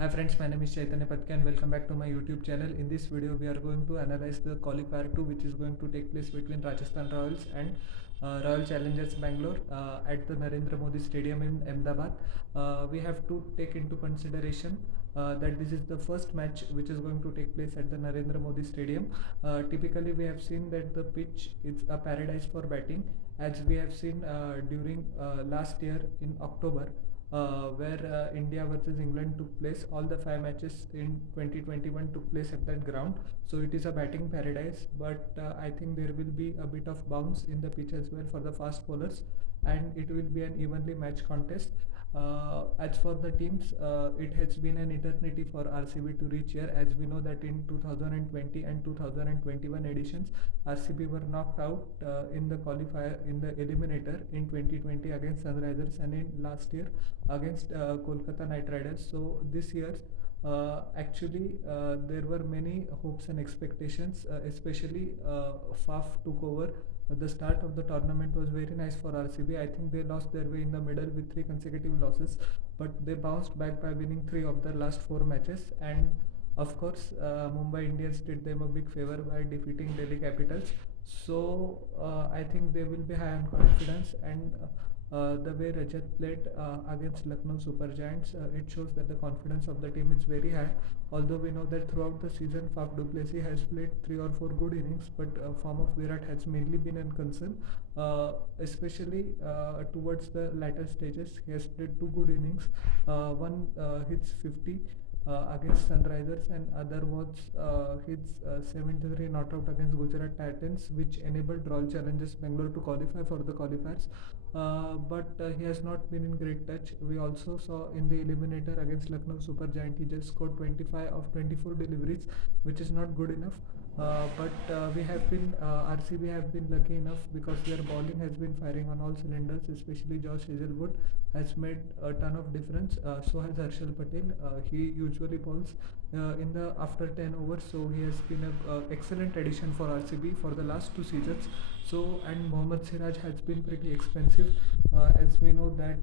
Hi friends, my name is Chaitanya Patka and welcome back to my YouTube channel. In this video, we are going to analyze the qualifier 2 which is going to take place between Rajasthan Royals and Royal Challengers Bangalore at the Narendra Modi Stadium in Ahmedabad. We have to take into consideration that this is the first match which is going to take place at the Narendra Modi Stadium. Typically, we have seen that the pitch is a paradise for batting, as we have seen during last year in October, where India versus England took place. All the 5 matches in 2021 took place at that ground. So it is a batting paradise, but I think there will be a bit of bounce in the pitch as well for the fast bowlers, and it will be an evenly matched contest. As for the teams, it has been an eternity for RCB to reach here, as we know that in 2020 and 2021 editions, RCB were knocked out in the qualifier in the eliminator in 2020 against Sunrisers, and in last year against Kolkata Knight Riders. So this year, there were many hopes and expectations, especially Faf took over. The start of the tournament was very nice for RCB. I think they lost their way in the middle with 3 consecutive losses, but they bounced back by winning 3 of their last 4 matches. And of course, Mumbai Indians did them a big favor by defeating Delhi Capitals. So I think they will be high on confidence, and the way Rajat played against Lucknow Super Giants, it shows that the confidence of the team is very high. Although we know that throughout the season, Faf du Plessis has played 3 or 4 good innings, but form of Virat has mainly been a concern, especially towards the latter stages. He has played 2 good innings. One hits 50 against Sunrisers, and other was his 73 not out against Gujarat Titans, which enabled Royal Challengers Bangalore to qualify for the qualifiers. But he has not been in great touch. We also saw in the eliminator against Lucknow Super Giant, he just scored 25 of 24 deliveries, which is not good enough. But we have been RCB have been lucky enough because their bowling has been firing on all cylinders. Especially Josh Hazelwood has made a ton of difference. So has Harshal Patel. He usually bowls in the after 10 overs, so he has been an excellent addition for RCB for the last 2 seasons. So, and Mohammad Siraj has been pretty expensive, as we know that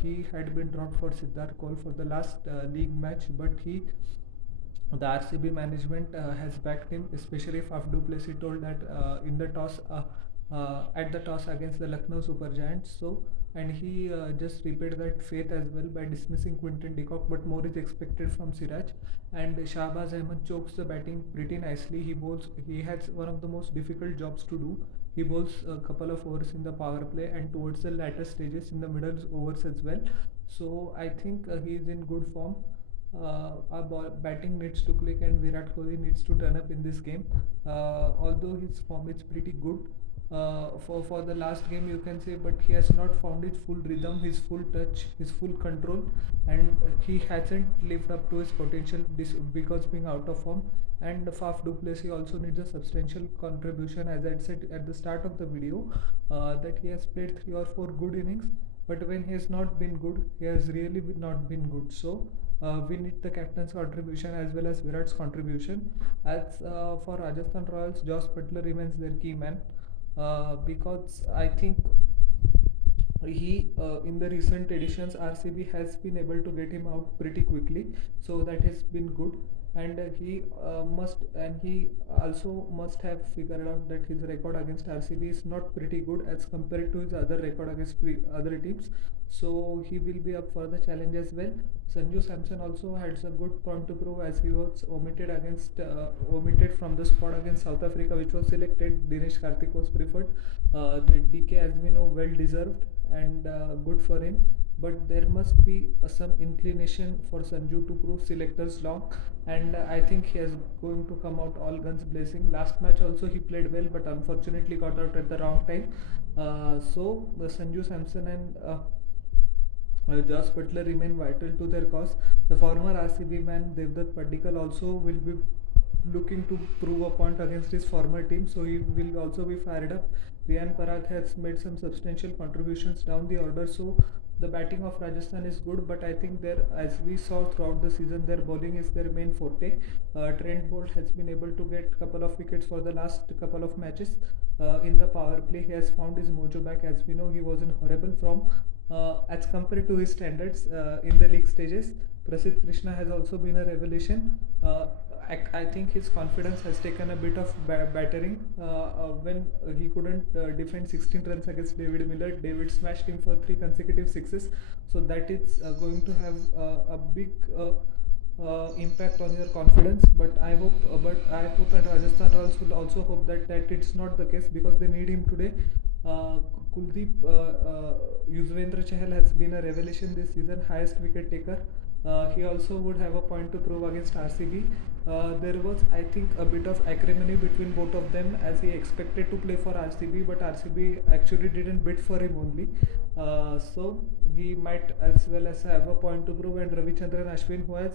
he had been dropped for Siddharth Kaul for the last league match, but the RCB management has backed him, especially Faf du Plessis told that in the toss at the toss against the Lucknow Super Giants. So, and he just repaid that faith as well by dismissing Quinton de Kock, but more is expected from Siraj. And Shahbaz Ahmed chokes the batting pretty nicely. He bowls. He has one of the most difficult jobs to do. He bowls a couple of overs in the power play and towards the latter stages in the middle overs as well. So I think he is in good form. Our batting needs to click, and Virat Kohli needs to turn up in this game. Although his form is pretty good for the last game, you can say, but he has not found his full rhythm, his full touch, his full control, and he hasn't lived up to his potential because being out of form. And Faf du Plessis also needs a substantial contribution, as I said at the start of the video, that he has played 3 or 4 good innings, but when he has not been good, he has really not been good. So we need the captain's contribution as well as Virat's contribution. As for Rajasthan Royals, Josh Butler remains their key man, because I think he in the recent editions RCB has been able to get him out pretty quickly, so that has been good. And he also must have figured out that his record against RCB is not pretty good as compared to his other record against other teams, so he will be up for the challenge as well. Sanju Samson also had a good point to prove, as he was omitted from the squad against South Africa, which was selected. Dinesh Karthik was preferred. The DK, as we know, well deserved and good for him. But there must be some inclination for Sanju to prove selectors wrong, and I think he is going to come out all guns blazing. Last match also he played well, but unfortunately got out at the wrong time. So Sanju Samson and Josh Butler remain vital to their cause. The former RCB man Devdutt Padikkal also will be looking to prove a point against his former team, so he will also be fired up. Riyan Parag has made some substantial contributions down the order, so the batting of Rajasthan is good, but I think as we saw throughout the season, their bowling is their main forte. Trent Bolt has been able to get couple of wickets for the last couple of matches. In the power play, he has found his mojo back. As we know, he was in horrible form as compared to his standards in the league stages. Prasidh Krishna has also been a revelation. I think his confidence has taken a bit of battering when he couldn't defend 16 runs against David Miller. David smashed him for 3 consecutive sixes, so that is going to have a big impact on your confidence. But I hope and Rajasthan Royals will also hope that it's not the case, because they need him today. uh, Kuldeep Yuzvendra Chahal has been a revelation this season, highest wicket taker. He also would have a point to prove against RCB. There was, I think, a bit of acrimony between both of them, as he expected to play for RCB, but RCB actually didn't bid for him only. So he might as well as have a point to prove. And Ravichandran Ashwin, who has,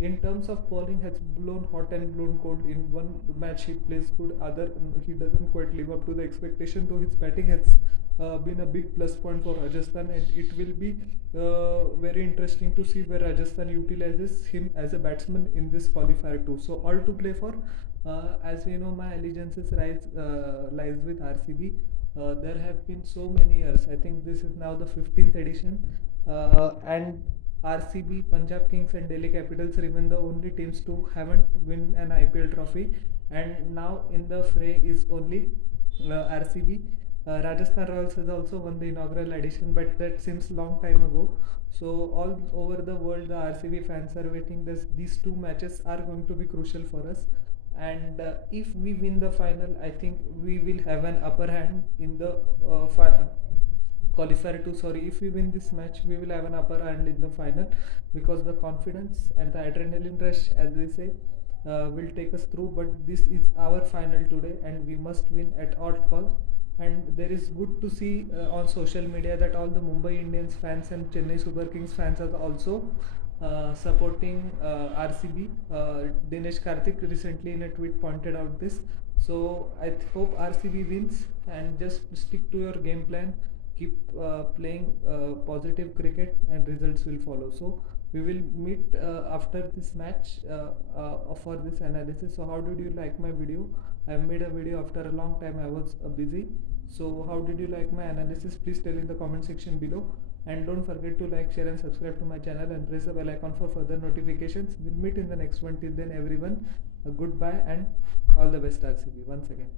in terms of bowling, has blown hot and blown cold. In one match he plays good, other he doesn't quite live up to the expectation. Though his batting has been a big plus point for Rajasthan, and it will be very interesting to see where Rajasthan utilizes him as a batsman in this qualifier too. So all to play for. As we know, my allegiances lies with RCB. There have been so many years. I think this is now the 15th edition, and RCB, Punjab Kings, and Delhi Capitals remain the only teams to haven't win an IPL trophy. And now in the fray is only RCB. Rajasthan Royals has also won the inaugural edition, but that seems long time ago. So all over the world, the RCB fans are waiting. These two matches are going to be crucial for us. And if we win the final, I think we will have an upper hand in the qualifier too. Sorry, if we win this match, we will have an upper hand in the final, because the confidence and the adrenaline rush, as we say, will take us through. But this is our final today, and we must win at all costs. And there is good to see on social media that all the Mumbai Indians fans and Chennai Super Kings fans are also supporting RCB. Dinesh Karthik recently in a tweet pointed out this. So I hope RCB wins, and just stick to your game plan. Keep playing positive cricket, and results will follow. So we will meet after this match for this analysis. So how did you like my video? I made a video after a long time. I was busy. So how did you like my analysis? Please tell in the comment section below. And don't forget to like, share and subscribe to my channel, and press the bell icon for further notifications. We'll meet in the next one. Till then, everyone, goodbye and all the best, RCB once again.